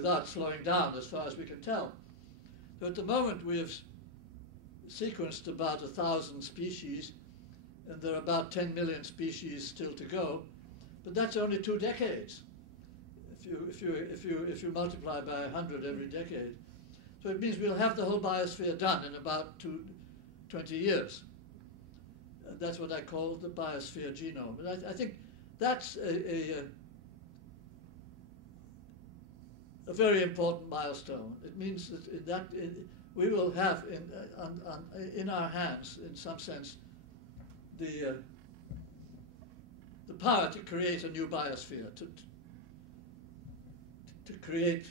without slowing down as far as we can tell. So at the moment we have sequenced about 1,000 species, and there are about 10 million species still to go, but that's only 2 decades. If you multiply by 100 every decade, so it means we'll have the whole biosphere done in about 20 years. That's what I call the biosphere genome, and I think that's a very important milestone. It means that we will have in our hands, in some sense, the power to create a new biosphere, to create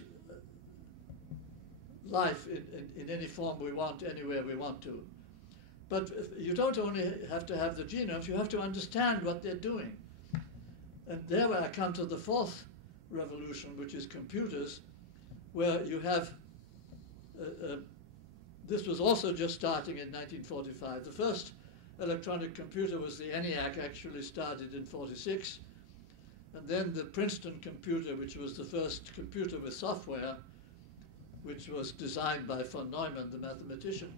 life in any form we want, anywhere we want to. But you don't only have to have the genomes, you have to understand what they're doing. And there I come to the 4th revolution, which is computers, where you have, this was also just starting in 1945. The first electronic computer was the ENIAC, actually started in 46. And then the Princeton computer, which was the first computer with software, which was designed by von Neumann, the mathematician.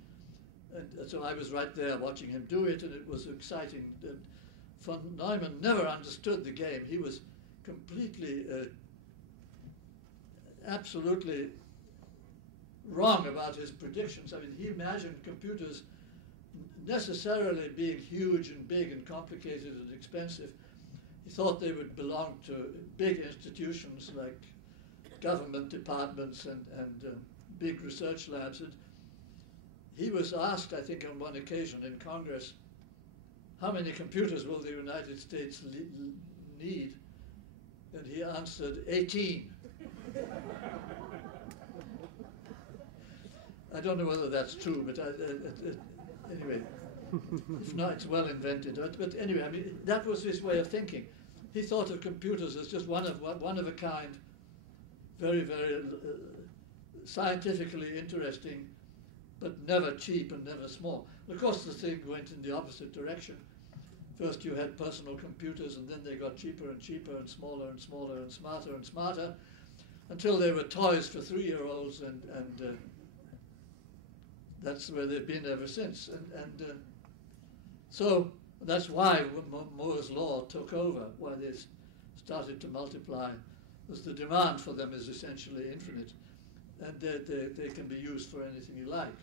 And so I was right there watching him do it, and it was exciting. Von Neumann never understood the game. He was completely, absolutely wrong about his predictions. I mean, he imagined computers necessarily being huge and big and complicated and expensive. He thought they would belong to big institutions like government departments and big research labs. And he was asked, I think on one occasion in Congress, how many computers will the United States need? And he answered, 18. I don't know whether that's true, but anyway, if not, it's well invented. But anyway, I mean, that was his way of thinking. He thought of computers as just one of a kind, very, very scientifically interesting, but never cheap and never small. Of course, the thing went in the opposite direction. First you had personal computers, and then they got cheaper and cheaper and smaller and smaller and smarter, until they were toys for 3-year-olds, and that's where they've been ever since. And so that's why Moore's law took over, why they started to multiply, because the demand for them is essentially infinite, and they can be used for anything you like.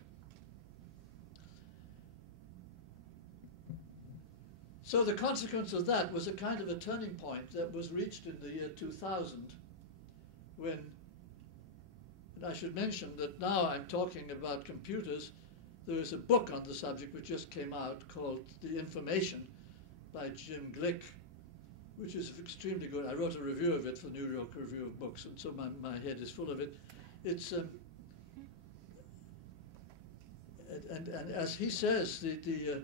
So the consequence of that was a kind of a turning point that was reached in the year 2000, when, and I should mention that now I'm talking about computers. There is a book on the subject which just came out called The Information by Jim Glick, which is extremely good. I wrote a review of it for New York Review of Books, and so my head is full of it. It's and as he says, the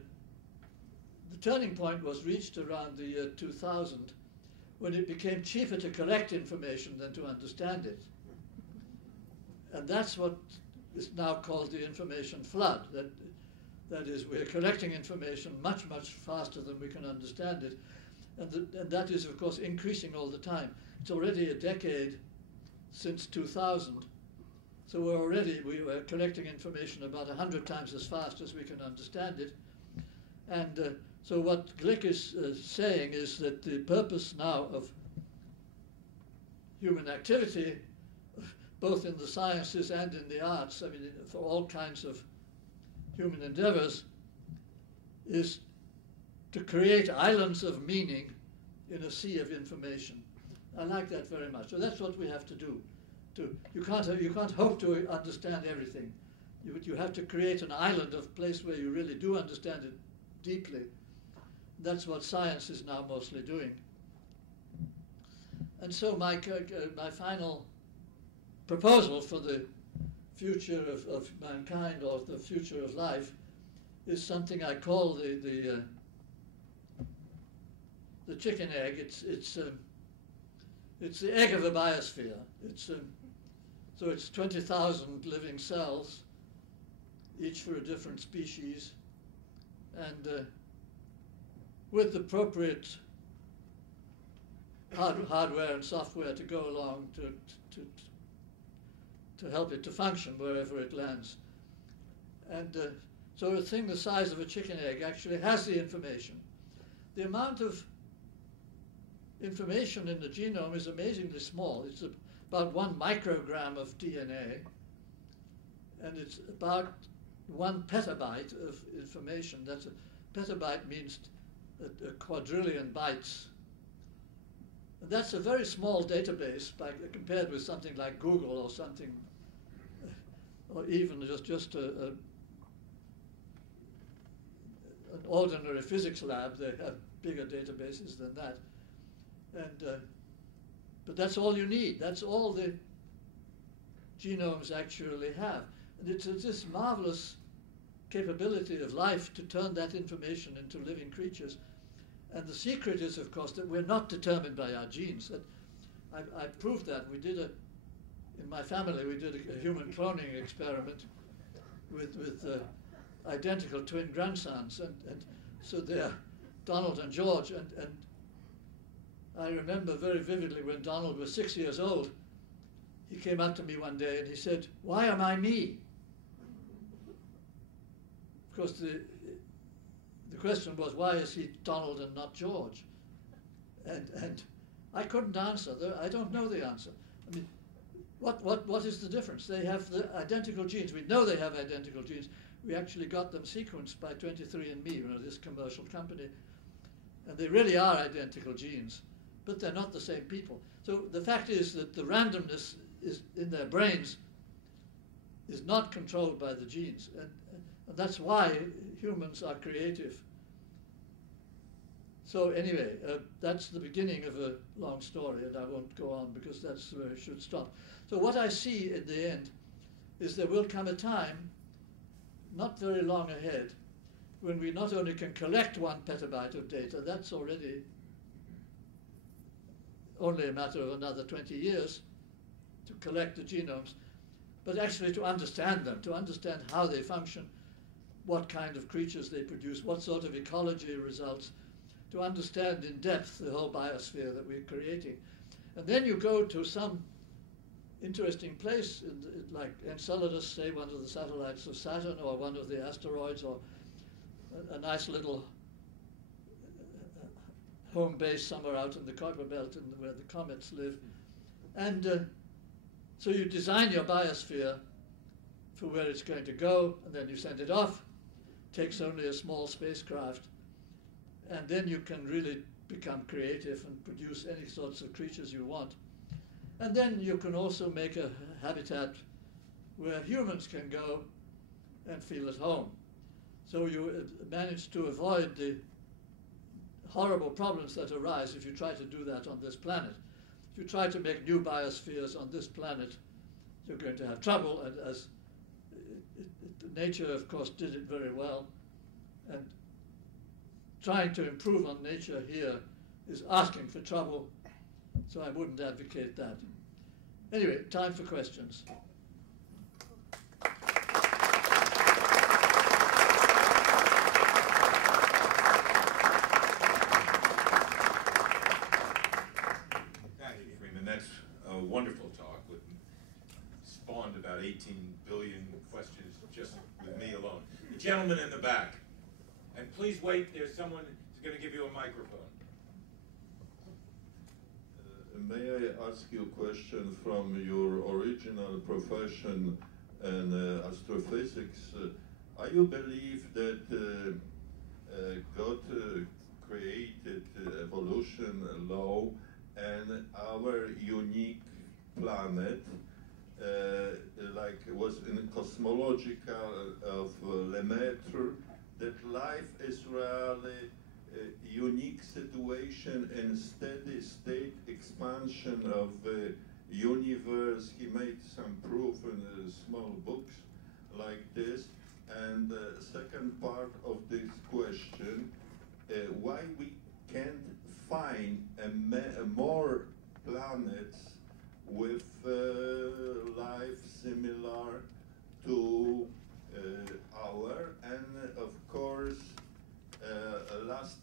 turning point was reached around the year 2000, when it became cheaper to collect information than to understand it. And that's what is now called the information flood. That is, we're collecting information much, much faster than we can understand it. And that is, of course, increasing all the time. It's already a decade since 2000. So we were collecting information about 100 times as fast as we can understand it. And so what Glick is saying is that the purpose now of human activity, both in the sciences and in the arts, I mean, for all kinds of human endeavors, is to create islands of meaning in a sea of information. I like that very much. So that's what we have to do. You can't hope to understand everything. You have to create an island of place where you really do understand it deeply. That's what science is now mostly doing. And so my final proposal for the future of mankind, or the future of life, is something I call the chicken egg. It's the egg of the biosphere. So it's 20,000 living cells, each for a different species, and with the appropriate hardware and software to go along to help it to function wherever it lands. And so a thing the size of a chicken egg actually has the information. The amount of information in the genome is amazingly small. It's about 1 microgram of DNA, and it's about 1 petabyte of information. That's a petabyte means a quadrillion bytes. And that's a very small database compared with something like Google or something, or even just an ordinary physics lab. They have bigger databases than that. And but that's all you need. That's all the genomes actually have. And it's this marvelous capability of life to turn that information into living creatures. And the secret is, of course, that we're not determined by our genes. I proved that. We did in my family, we did a human cloning experiment with identical twin grandsons. And so they're Donald and George. And I remember very vividly when Donald was 6 years old, he came up to me one day and he said, "Why am I me?" Of course, the question was, why is he Donald and not George? And I couldn't answer. I don't know the answer. I mean, what is the difference? They have the identical genes. We know they have identical genes. We actually got them sequenced by 23andMe, this commercial company. And they really are identical genes, but they're not the same people. So the fact is that the randomness is in their brains is not controlled by the genes. And that's why humans are creative. So anyway, that's the beginning of a long story, and I won't go on because that's where I should stop. So what I see in the end is there will come a time, not very long ahead, when we not only can collect 1 petabyte of data, that's already only a matter of another 20 years to collect the genomes, but actually to understand them, to understand how they function, what kind of creatures they produce, what sort of ecology results, to understand in depth the whole biosphere that we're creating. And then you go to some interesting place, like Enceladus, say one of the satellites of Saturn, or one of the asteroids, or a nice little home base somewhere out in the Kuiper Belt where the comets live. And so you design your biosphere for where it's going to go, and then you send it off. Takes only a small spacecraft, and then you can really become creative and produce any sorts of creatures you want. And then you can also make a habitat where humans can go and feel at home. So you manage to avoid the horrible problems that arise if you try to do that on this planet. If you try to make new biospheres on this planet, you're going to have trouble, and as nature, of course, did it very well, and trying to improve on nature here is asking for trouble, so I wouldn't advocate that. Anyway, time for questions. Thank you, Freeman. That's a wonderful talk. Spawned about 18 billion questions just with me alone. The gentleman in the back. And please wait, there's someone who's going to give you a microphone. May I ask you a question from your original profession in astrophysics? I believe that God created evolution law and our unique planet like was in cosmological of Lemaitre, that life is really a unique situation in steady state expansion of the universe. He made some proof in small books like this. And the second part of this question, why we can't find more planets with life similar to our, and of course last